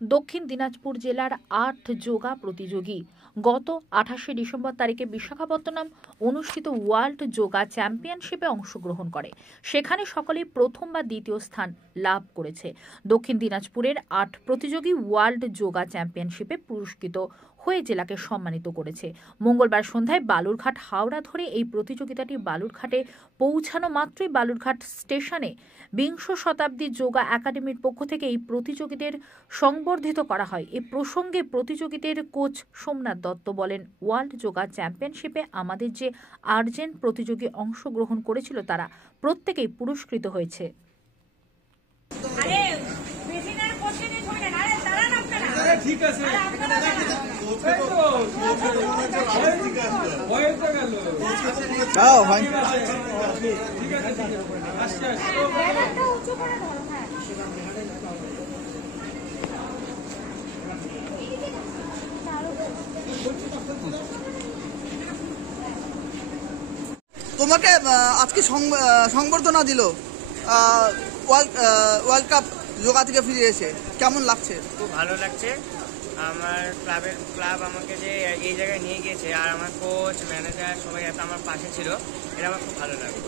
দক্ষিণ দিনাজপুর জেলার ৮ যোগা প্রতিযোগী গত ২৮শে ডিসেম্বর তারিখে বিশাখাপত্তনম অনুষ্ঠিত ওয়ার্ল্ড যোগা চ্যাম্পিয়নশিপে অংশগ্রহণ করে। সেখানে সকলেই প্রথম বা দ্বিতীয় স্থান লাভ করেছে। দক্ষিণ দিনাজপুরের ৮ প্রতিযোগী ওয়ার্ল্ড যোগা চ্যাম্পিয়নশিপে পুরস্কৃত হয়ে জেলাকে সম্মানিত করেছে। মঙ্গলবার সন্ধ্যায় বালুরঘাট হাওড়া ধরে এই প্রতিযোগিতাটি বালুরঘাটে পৌঁছানো মাত্রই বালুরঘাট স্টেশনে বিংশ শতাব্দী যোগা একাডেমির পক্ষ থেকে এই প্রতিযোগীদের সংবর্ধিত করা হয়। এ প্রসঙ্গে প্রতিযোগীদের কোচ সোমনাথ দত্ত বলেন, ওয়ার্ল্ড যোগা চ্যাম্পিয়নশিপে আমাদের যে ৮ জন প্রতিযোগী অংশগ্রহণ করেছিল তারা প্রত্যেকেই পুরস্কৃত হয়েছে। তোমাকে আজকে সংবর্ধনা দিল ওয়ার্ল্ড কাপ যোগা থেকে ফিরে এসে, কেমন লাগছে? খুব ভালো লাগছে। আমার ক্লাব আমাকে যে এই জায়গায় নিয়ে গিয়েছে আর আমার কোচ ম্যানেজার সবাই এত আমার পাশে ছিল, এটা আমার খুব ভালো লাগে।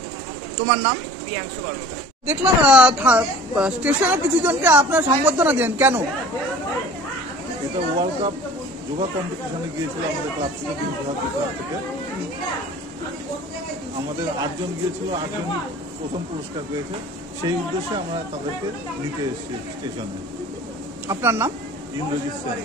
তোমার নাম? প্রিয়াংশু কর্মকার। দেখলাম স্টেশনে কিছু জনকে আপনার সংবর্ধনা দেন, কেন? এটা ওয়ার্ল্ড কাপ যোগা কম্পিটিশনে গিয়েছিল আমাদের ক্লাব থেকে, আমাদের ৮ জন গিয়েছিল, ৮ জন প্রথম পুরস্কার পেয়েছে। সেই উদ্দেশ্যে আমরা তাদেরকে নিতে এসেছি স্টেশনে। আপনার নাম? ইন্দ্রজিৎ সেন।